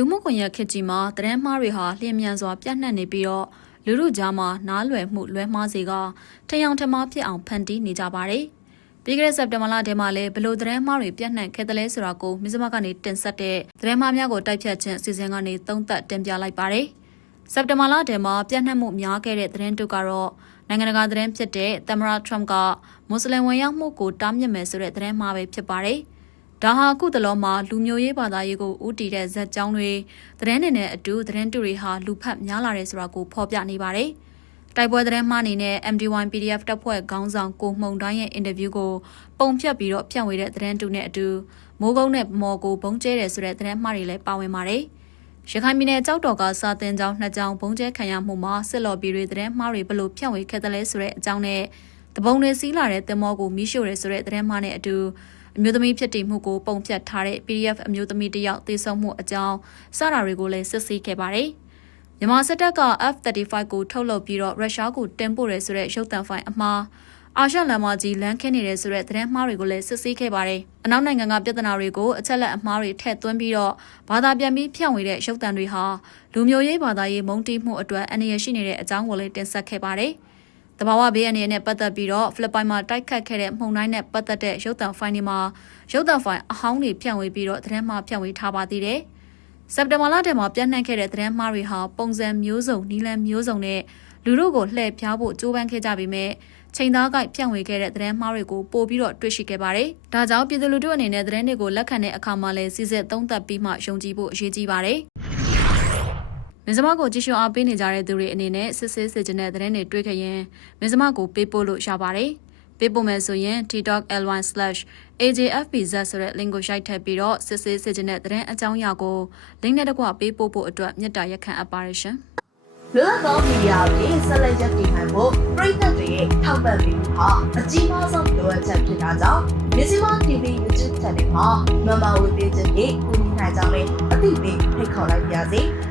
လူမှုကွန်ရက်ခေတ်ကြီးမှာသတင်းမှားတွေဟာလျင်မြန်စွာပြန့်နှံ့နေပြီးတော့လူလူကြားမှာနားလွယ်မှုလွဲမှားစေကထင်ယောင်ထင်မှားဖြစ်အောင်ဖန်တီးနေကြပါတယ်။ပြီးခဲ့တဲ့စက်တင်ဘာလထဲမှာလည်းဘလို့သတင်းမှားတွေပြန့်နှံ့ခဲ့တယ်လဲဆိုတာကိုမြစမကနေတင်ဆက်တဲ့သတင်းမှားများကိုတိုက်ဖြတ်ခြင်းအစီအစဉ်ကနေသုံးသပ်တင်ပြလိုက်ပါတယ်။စက်တင်ဘာလထဲမှာပြန့်နှံ့မှုများခဲ့တဲ့သတင်းတို့ကတော့နိုင်ငံတကာသတင်းဖြစ်တဲ့သမ္မတထရမ့်ကမွတ်စလင်ဝင်ရောက်မှုကိုတားမြစ်မယ်ဆိုတဲ့သတင်းမှားပဲဖြစ်ပါတယ်။ ဒါဟာအခုတလောမှာလူမျိုးရေးဘာသာရေးကိုဥတီတဲ့ဇက်ကြောင်းတွေသတင်းတွေနဲ့အတူသတင်းတူတွေဟာလူဖတ်များလာတယ်ဆိုတာကိုဖော်ပြနေပါတယ်။တိုက်ပွဲသတင်းမှအနေနဲ့ MD1 PDF တပ်ဖွဲ့ခေါင်းဆောင်ကိုမှုံတိုင်းရဲ့အင်တာဗျူးကိုပုံဖြတ်ပြီးတော့ဖြန့်ဝေတဲ့သတင်းတူနဲ့အတူမိုးကုန်းနဲ့မော်ကိုဘုံကျဲတယ်ဆိုတဲ့သတင်းမှားတွေလည်းပါဝင်ပါတယ်။ရခိုင်ပြည်နယ်ကြောက်တော်ကစာတင်ကျောင်းနှစ်ကျောင်းဘုံကျဲခံရမှုမှာစစ်လော်ဘီတွေသတင်းမှားတွေဘလို့ဖြန့်ဝေခဲ့တယ်လဲဆိုတဲ့အကြောင်းနဲ့တပုံတွေစီးလာတဲ့တင်မောကိုမိရှို့တယ်ဆိုတဲ့သတင်းမှားနဲ့အတူ အမျိုးသမီးဖြစ်တည်မှုကိုပုံဖြတ်ထားတဲ့ PDF အမျိုးသမီးတစ်ယောက်သေဆုံးမှုအကြောင်းစတာတွေကိုလည်းစစ်ဆေးခဲ့ပါတယ်။မြန်မာစစ်တပ်က F35 ကိုထုတ်လုပ်ပြီးတော့ရုရှားကိုတင်ပို့ရဲဆိုတဲ့ရုပ်သံဖိုင်အမှားအာရှလမ်းမကြီးလမ်းခင်းနေတယ်ဆိုတဲ့သတင်းမှားတွေကိုလည်းစစ်ဆေးခဲ့ပါတယ်။အနောက်နိုင်ငံကပြဿနာတွေကိုအချက်လက်အမှားတွေထည့်သွင်းပြီးတော့ဘာသာပြန်ပြီးဖြန့်ဝေတဲ့ရုပ်သံတွေဟာလူမျိုးရေးဘာသာရေးမုန်းတီးမှုအတွက်အနေရရှိနေတဲ့အကြောင်းကိုလည်းတင်ဆက်ခဲ့ပါတယ်။ တဘာဝဘေးအနေနဲ့ပတ်သက်ပြီးတော့ဖိလစ်ပိုင်မှာတိုက်ခတ်ခဲ့တဲ့မှုန်တိုင်းနဲ့ပတ်သက်တဲ့ရုပ်သံဖိုင်တွေမှာရုပ်သံဖိုင်အဟောင်းတွေဖြန့်ဝေပြီးတော့သတင်းမှားဖြန့်ဝေထားပါသေးတယ်။စက်တင်ဘာလထဲမှာပြန့်နှံ့ခဲ့တဲ့သတင်းမှားတွေဟာပုံစံမျိုးစုံနီလန်မျိုးစုံနဲ့လူတို့ကိုလှည့်ဖျားဖို့ကြိုးပမ်းခဲ့ကြပေမဲ့ချိန်သားကိုက်ဖြန့်ဝေခဲ့တဲ့သတင်းမှားတွေကိုပို့ပြီးတော့တွေ့ရှိခဲ့ပါတယ်။ဒါကြောင့်ပြည်သူလူထုအနေနဲ့သတင်းတွေကိုလက်ခံတဲ့အခါမှာလည်းစစ်စစ်သုံးသပ်ပြီးမှယုံကြည်ဖို့အရေးကြီးပါတယ်။ မင်းစမကိုကြည့်ရှုအားပေးနေကြတဲ့သူတွေအနေနဲ့စစ်ဆေးစစ်ကျင်တဲ့သတင်းတွေတွေ့ခဲ့ရင်မင်းစမကိုပေးပို့လို့ရပါတယ်။ပေးပို့မယ်ဆိုရင် TikTok.ly/AJFPZ ဆိုတဲ့ link ကိုရိုက်ထည့်ပြီးတော့စစ်ဆေးစစ်ကျင်တဲ့သတင်းအကြောင်းအရာကို link နဲ့တကွပေးပို့ဖို့အတွက်မြတ်တာရက်ခံအပ်ပါရရှင်။လွတ်လပ်သောမီဒီယာတွေဆက်လက်ရပ်တည်နိုင်ဖို့ပြည်သက်တွေရဲ့ထောက်ပံ့ပေးမှုဟာအကြီးမားဆုံးလိုအပ်ချက်ဖြစ်တာကြောင့်မြစီမ TV YouTube Channel မှာမမဝေပေးခြင်းဖြင့်ကူညီနိုင်ကြမယ်အသိပေးဖိတ်ခေါ်လိုက်ပါရစေ။